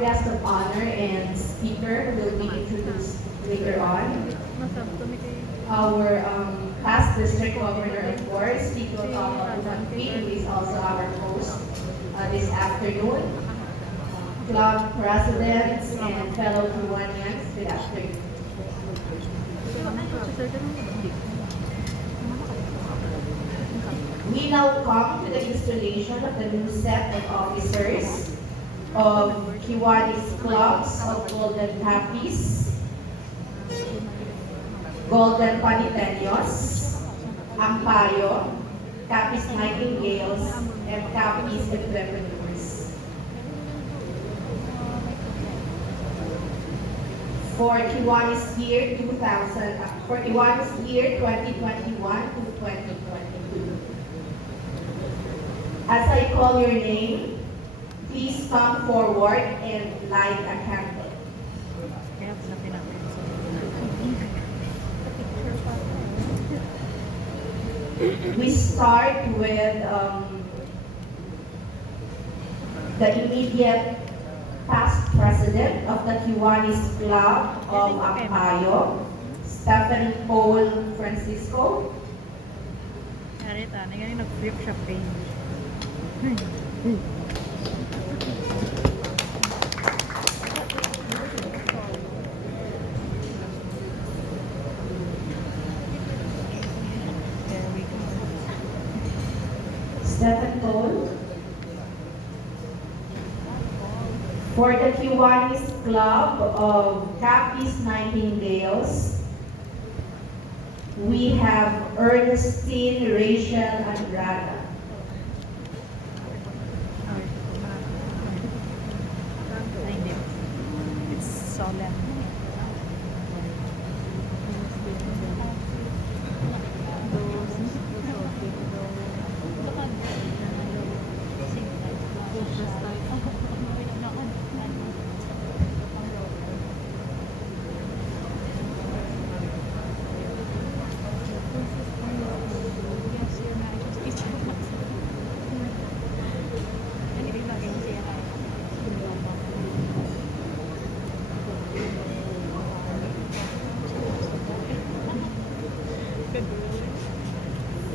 guest of honor and speaker will be introduced later on. Our past district governor, of course, Tito who is also our host this afternoon. Club presidents and fellow Kiwanians, good afternoon. We now come to the installation of the new set of officers of Kiwanis clubs of Golden Capiz, Golden Paniteños, Ampayo, Capiz Nightingales, and Capiz Entrepreneurs. For Kiwanis year 2021 to 2022. As I call your name, please come forward and light a candle. We start with the immediate past president of the Kiwanis Club of Ampayo, Stephen Paul Francisco. Nag-flip siya page. Stephen Paul. For the Kiwanis Club of Capiz Nightingales, we have Ernestine Rachel Andrada. It's solemn.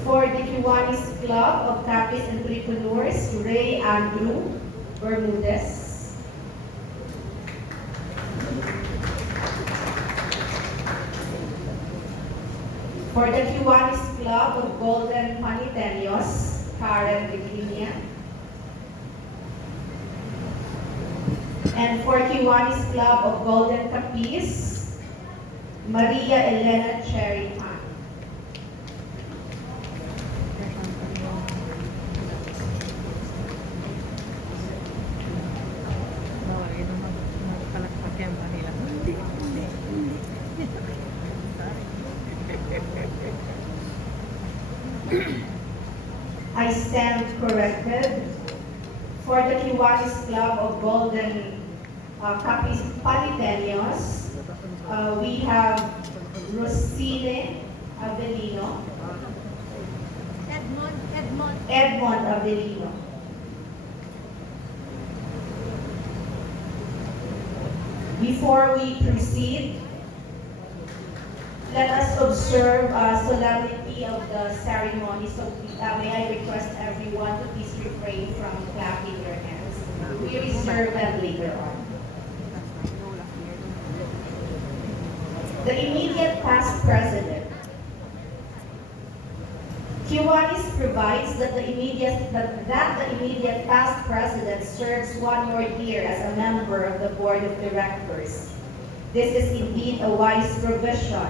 For the Kiwanis Club of Capiz Entrepreneurs, Ray Andrew Bermudez. For the Kiwanis Club of Golden Paniteños, Karen Virginia. And for Kiwanis Club of Golden Capiz, Maria Elena Cherry Han. I stand corrected. For the Kiwanis Club of Golden Capiz Paniteños, we have Rosine Avelino. Edmond Avelino. Before we proceed, let us observe solemnity of the ceremony. So may I request everyone to please refrain from clapping your hands. We reserve that later on. The immediate past president. Kiwanis provides that the immediate past president serves 1 more year as a member of the board of directors. This is indeed a wise provision.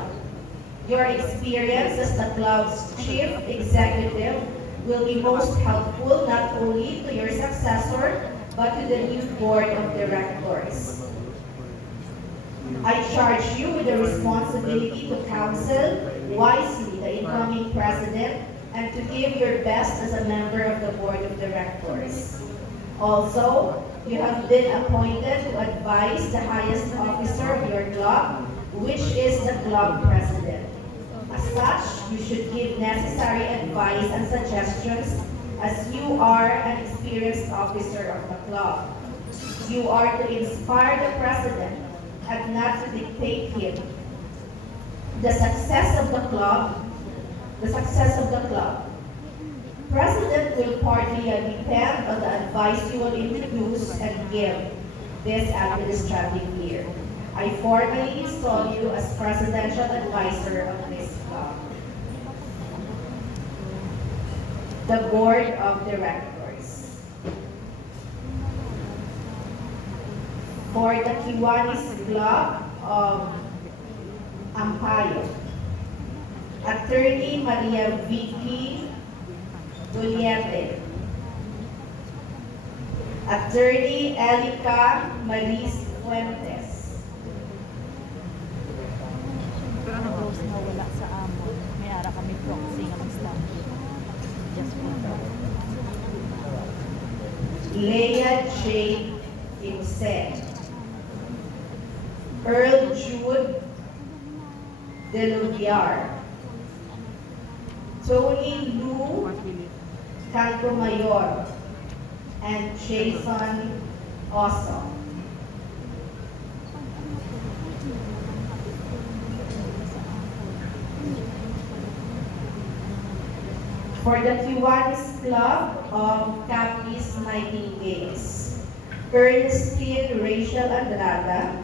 Your experience as the club's chief executive will be most helpful not only to your successor, but to the new board of directors. I charge you with the responsibility to counsel wisely the incoming president and to give your best as a member of the board of directors. Also, you have been appointed to advise the highest officer of your club, which is the club president. As such, you should give necessary advice and suggestions as you are an experienced officer of the club. you are to inspire the president and not to dictate him. The success of the club, President will partly depend on the advice you will introduce and give this administrative year. I formally install you as presidential advisor of this club. The Board of Directors. For the Kiwanis Club of Ampayo, Attorney Maria Vicky Duliete, Attorney Elica Maris Fuentes, Pero nag-close na wala sa amon. May ara kami proxy nga mag-stop. Just for that. Leah J. Imse, Earl Jude Deluviar, Tony Lou Cantomayor, and Jason Oso. For the Kiwanis Club of Capiz Nightingales, Ernestine Rachel Andrada,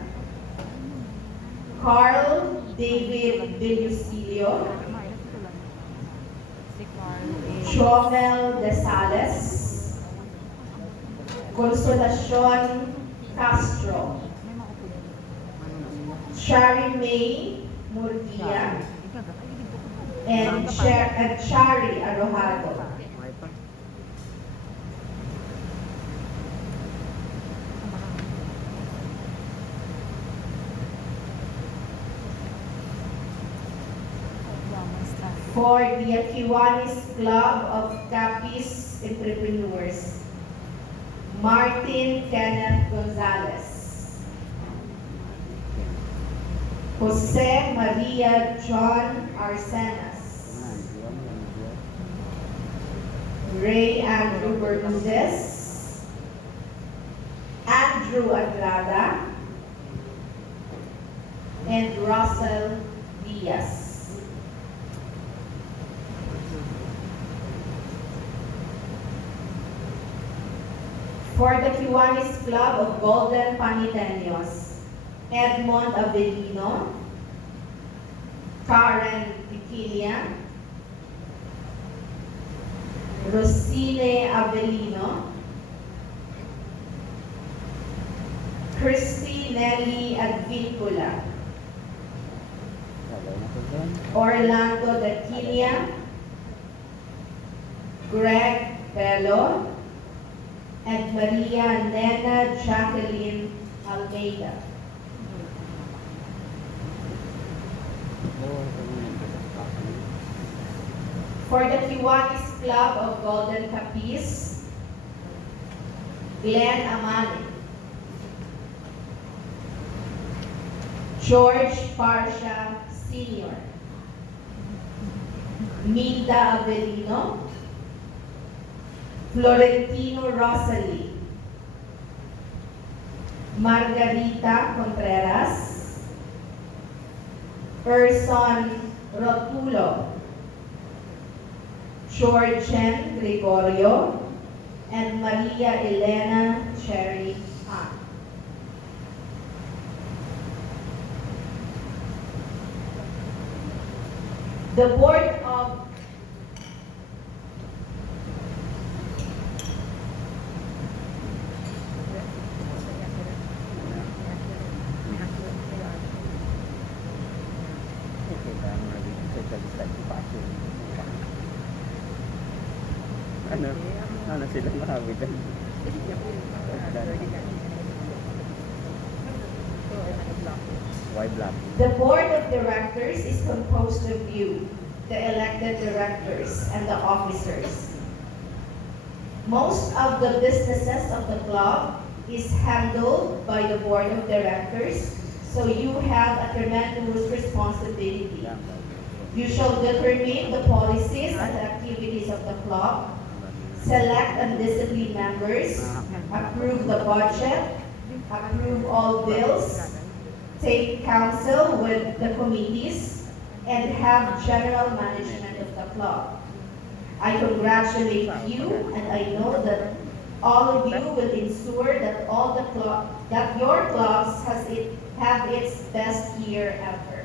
Carl David Delusilio, Si Carl Chomel de Sales, Consolacion Castro, Shari May Murguia, and Shari Arojado. For the Kiwanis Club of Capiz Entrepreneurs, Martin Kenneth Gonzalez, Jose Maria John Arsenas, Ray Andrew Bermudez, Andrew Andrada, and Russell Diaz. For the Kiwanis Club of Golden Paniteños, Edmond Avelino, Karen Piquilia, Rosine Avelino, Christy Nelly Advincula, Orlando Daquilia, Greg Bello, and Maria Nena Jacqueline Almeida. For the Kiwanis Club of Golden Capiz, Glenn Amani, George Parsha Sr., Milda Avelino, Florentino Rosalie, Margarita Contreras, Person Rotulo, Georgian Gregorio, and Maria Elena Cherry Han. The Board of Ano sila mahawitan? Why black? The Board of Directors is composed of you, the elected directors, and the officers. Most of the businesses of the club is handled by the Board of Directors, so you have a tremendous responsibility. You shall determine the policies and the activities of the club, select and discipline members, approve the budget, approve all bills, take counsel with the committees, and have general management of the club. I congratulate you, and I know that all of you will ensure that that your clubs have its best year ever.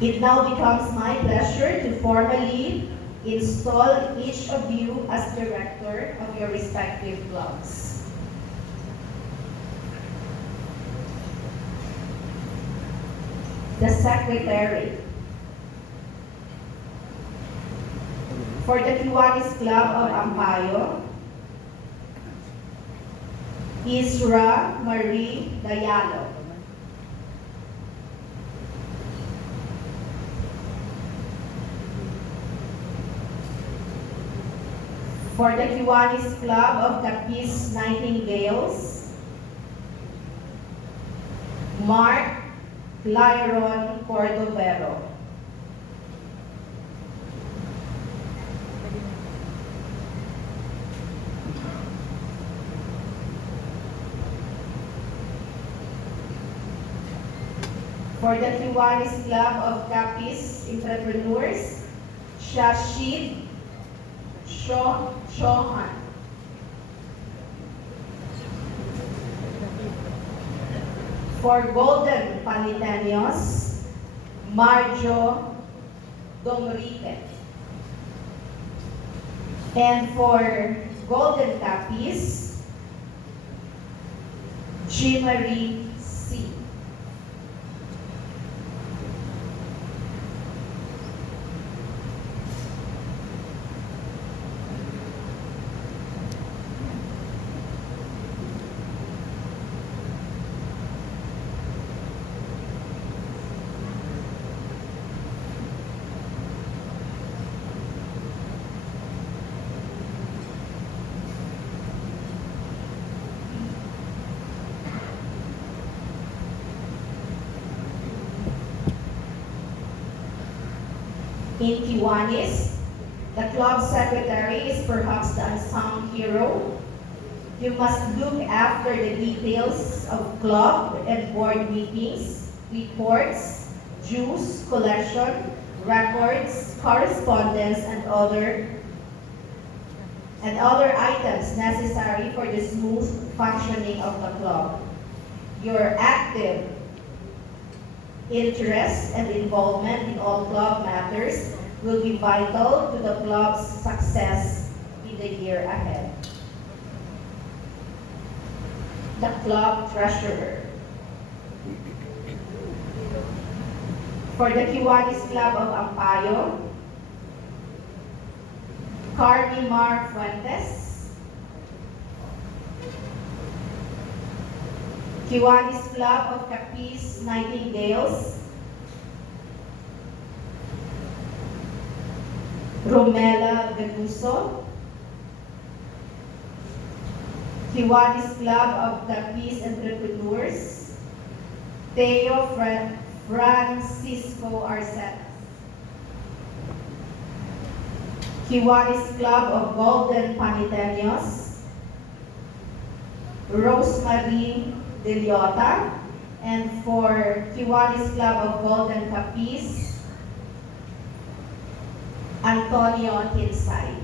It now becomes my pleasure to formally install each of you as director of your respective clubs. The secretary. For the Kiwanis Club of Ampayo, Isra Marie Dayalo. For the Kiwanis Club of Capiz Nightingales, Mark Lyron Cordovero. For the Kiwanis Club of Capiz Entrepreneurs, Shashid Shohan. For Golden Paniteños, Marjo Domrique. And for Golden Capiz, Marie C. In Kiwanis, the club secretary is perhaps the unsung hero. You must look after the details of club and board meetings, reports, dues, collection, records, correspondence, and other items necessary for the smooth functioning of the club. Your active interest and involvement in all club matters will be vital to the club's success in the year ahead. The club treasurer. For the Kiwanis Club of Ampayo, Carmimar Fuentes. Kiwanis Club of Capiz Nightingales, Romela Galuso. Kiwanis Club of Capiz Entrepreneurs, Teo Francisco Arcenas. Kiwanis Club of Golden Paniteños, Rosemary De Liota. And for Kiwanis Club of Golden Capiz, Antonio Tinsay.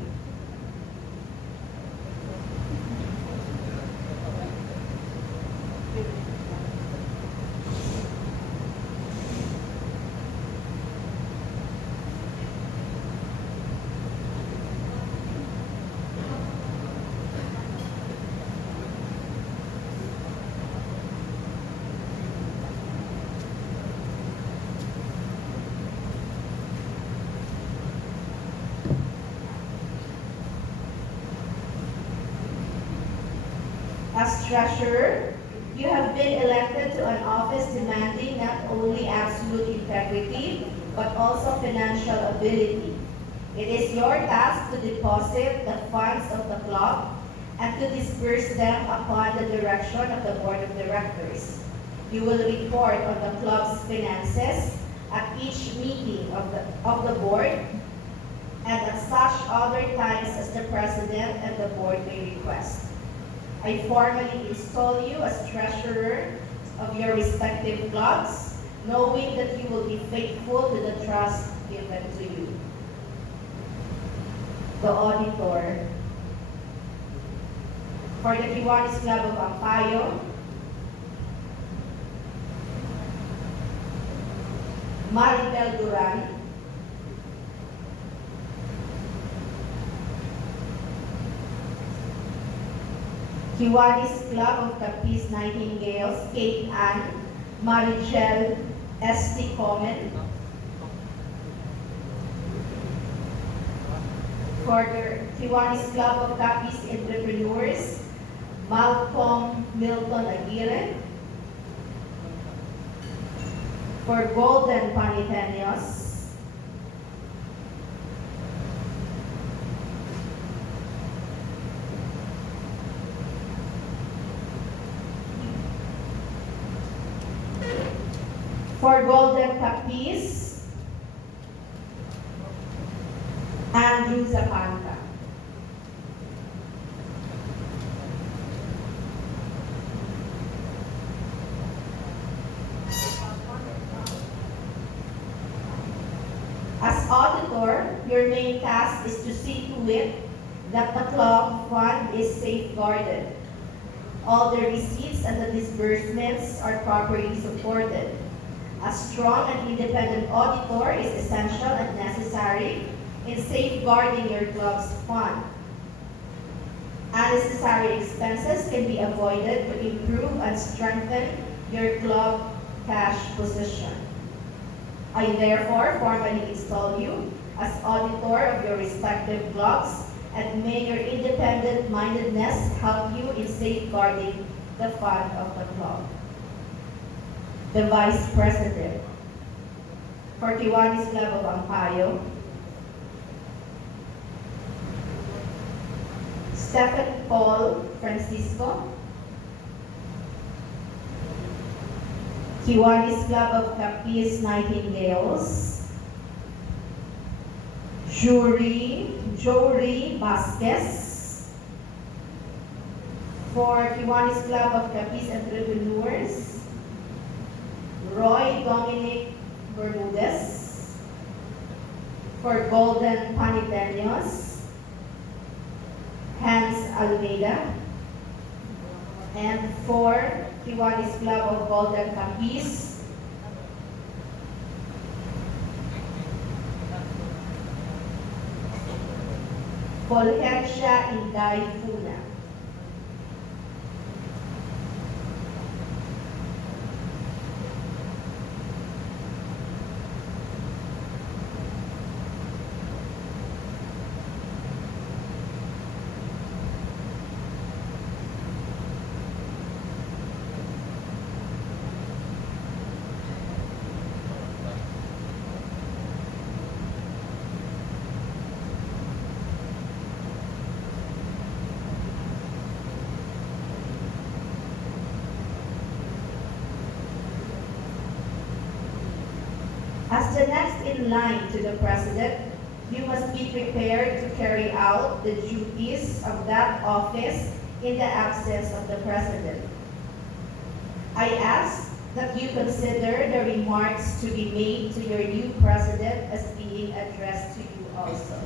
As treasurer, you have been elected to an office demanding not only absolute integrity, but also financial ability. It is your task to deposit the funds of the club and to disperse them upon the direction of the board of directors. You will report on the club's finances at each meeting of the board and at such other times as the president and the board may request. I formally install you as treasurer of your respective clubs, knowing that you will be faithful to the trust given to you. The auditor. For the Kiwanis Club of Ampayo, Maribel Duran. Kiwanis Club of Capiz Nightingales, Kate Ann, Marigel S.T. Comen. For the Kiwanis Club of Capiz Entrepreneurs, Malcolm Milton Aguirre. For Golden Paniteños, for Golden Capiz, Andrew Zapanta. As auditor, your main task is to see to it that the club fund is safeguarded. All the receipts and the disbursements are properly supported. A strong and independent auditor is essential and necessary in safeguarding your club's fund. Unnecessary expenses can be avoided to improve and strengthen your club cash position. I therefore formally install you as auditor of your respective clubs, and may your independent-mindedness help you in safeguarding the fund of the club. The Vice President. For Kiwanis Club of Ampayo, Stephen Paul Francisco. Kiwanis Club of Capiz Nightingales, Jory Vasquez. For Kiwanis Club of Capiz Entrepreneurs, Roy Dominic Bermudez. For Golden Paniteños, Hans Almeida. And for Kiwanis Club of Golden Capiz, Fulgencia Inday Funa. As the next in line to the President, you must be prepared to carry out the duties of that office in the absence of the President. I ask that you consider the remarks to be made to your new President as being addressed to you also.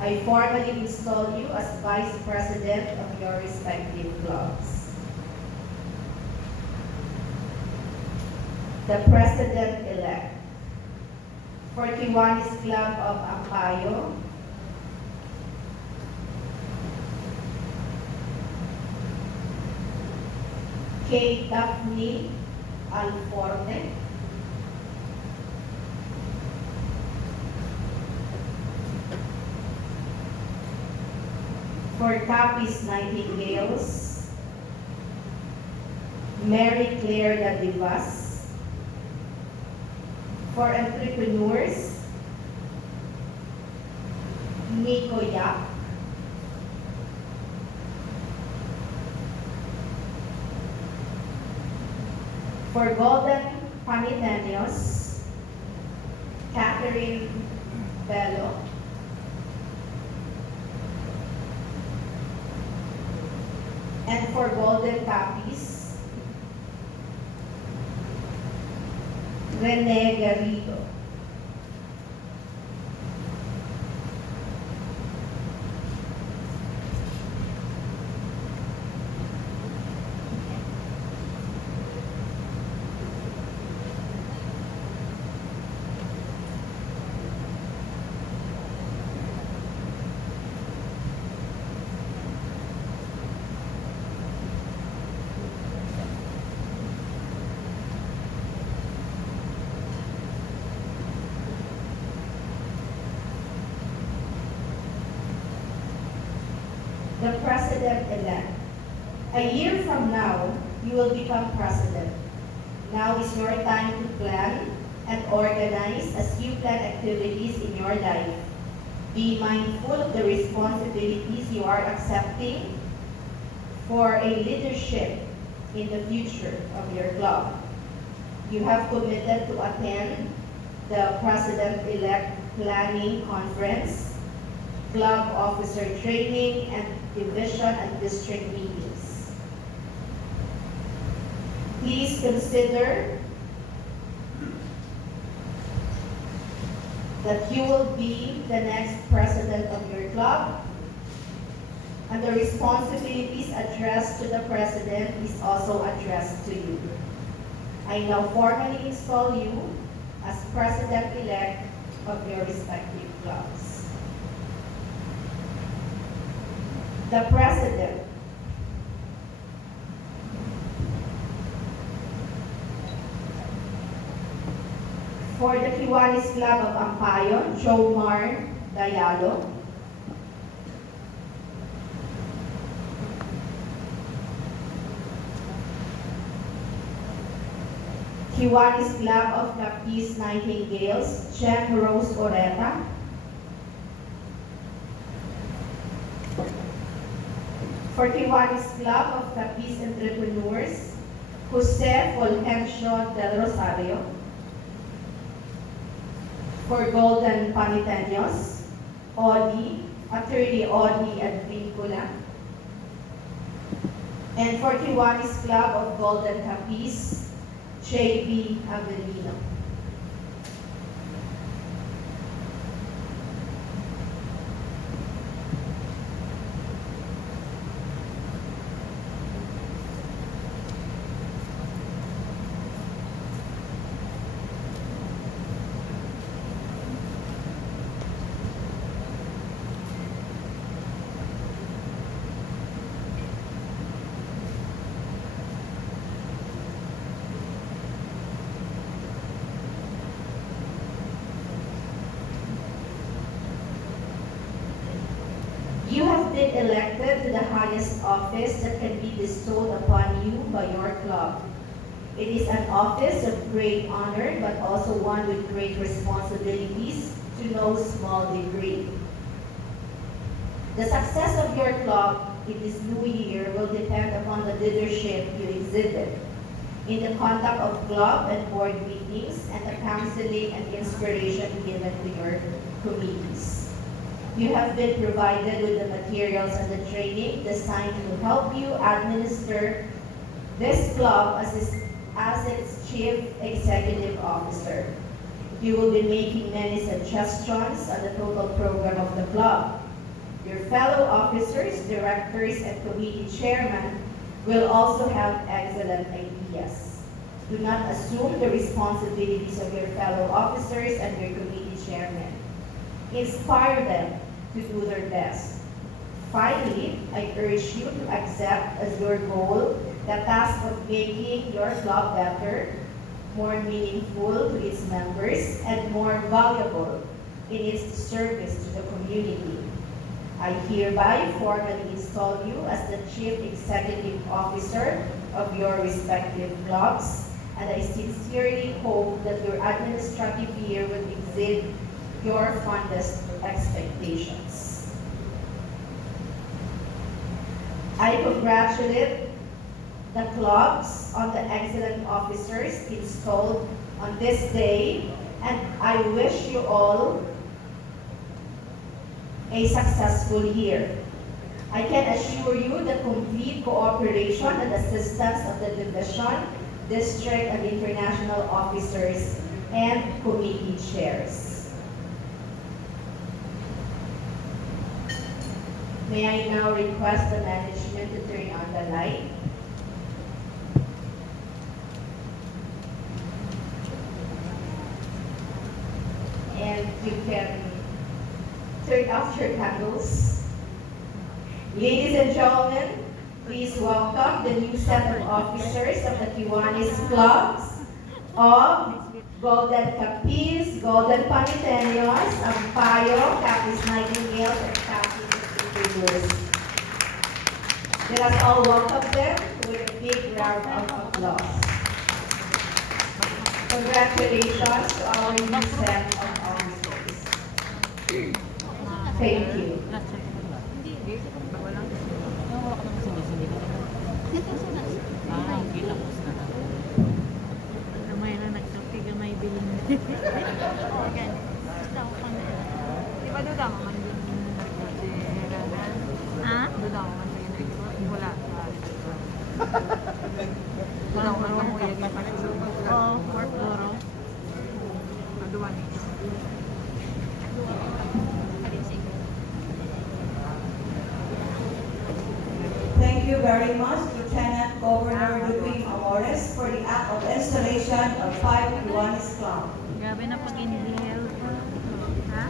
I formally install you as Vice President of your respective clubs. The President-elect. For Kiwanis Club of Ampayo, Kay Daphne Alforte. For Capiz Nightingales, Mary Claire Dadivas. For Entrepreneurs, Nico Yap. For Golden Paniteños, Catherine Bello. And for golden Capiz, Rene Garrido. The President-elect. A year from now, you will become President. Now is your time to plan and organize as you plan activities in your life. Be mindful of the responsibilities you are accepting for a leadership in the future of your club. You have committed to attend the President-elect Planning Conference, club officer training, and division and district meetings. Please consider that you will be the next president of your club, and the responsibilities addressed to the president is also addressed to you. I now formally install you as president-elect of your respective clubs. The President. For the Kiwanis Club of Ampayon, Jomar Dayalo. Kiwanis Club of Capiz Nightingales, Jen Rose Oreta. For Kiwanis Club of Capiz Entrepreneurs, Jose Fulgencio del Rosario. For Golden Paniteños, Attorney Odi Advincula. And for Kiwanis Club of Golden Capiz, J.B. Avelino. You have been elected to the highest office that can be bestowed upon you by your club. It is an office of great honor, but also one with great responsibilities to no small degree. The success of your club in this new year will depend upon the leadership you exhibit in the conduct of club and board meetings and the counseling and inspiration given to your committees. You have been provided with the materials and the training designed to help you administer this club as its chief executive officer. You will be making many suggestions on the total program of the club. Your fellow officers, directors, and committee chairmen will also have excellent ideas. Do not assume the responsibilities of your fellow officers and your committee chairmen. Inspire them to do their best. Finally, I urge you to accept as your goal the task of making your club better, more meaningful to its members, and more valuable in its service to the community. I hereby formally install you as the Chief Executive Officer of your respective clubs, and I sincerely hope that your administrative year will exceed your fondest expectations. I congratulate the clubs on the excellent officers installed on this day, and I wish you all a successful year. I can assure you the complete cooperation and assistance of the division, district, and international officers and committee chairs. May I now request the management to turn on the light? And you can turn off your candles. Ladies and gentlemen, please welcome the new set of officers of the Kiwanis clubs of Golden Capiz, Golden Paniteños, Ampayo, Capiz Nightingales, and Capiz Individuals. Let us all welcome them with a big round of applause. Congratulations to our new set of officers. Thank you. Gamay na nagkape, gamay bilhin. Di ba duda mo man din ha? Duda mo man din wala. Duda mo man mo yung oh, work duro. Aduan ni. Thank you very much, Lieutenant Governor Ludwig Amores, for the act of installation of 5 Kiwanis Club. Grabe na pag-inhale. Ha?